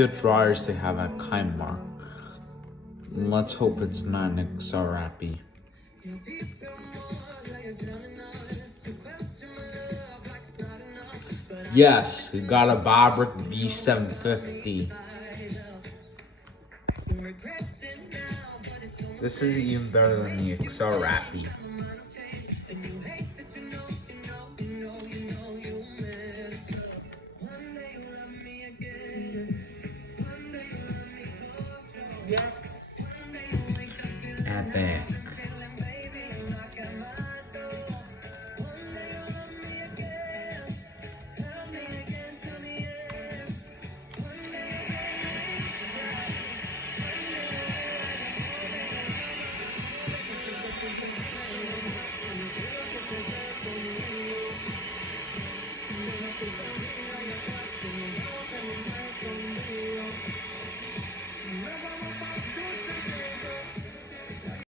Good drawers they have at Cinemark. Let's hope it's not an XR Rappy. Yes, we got a Bobrick B-750. This is even better than the XR Rappy.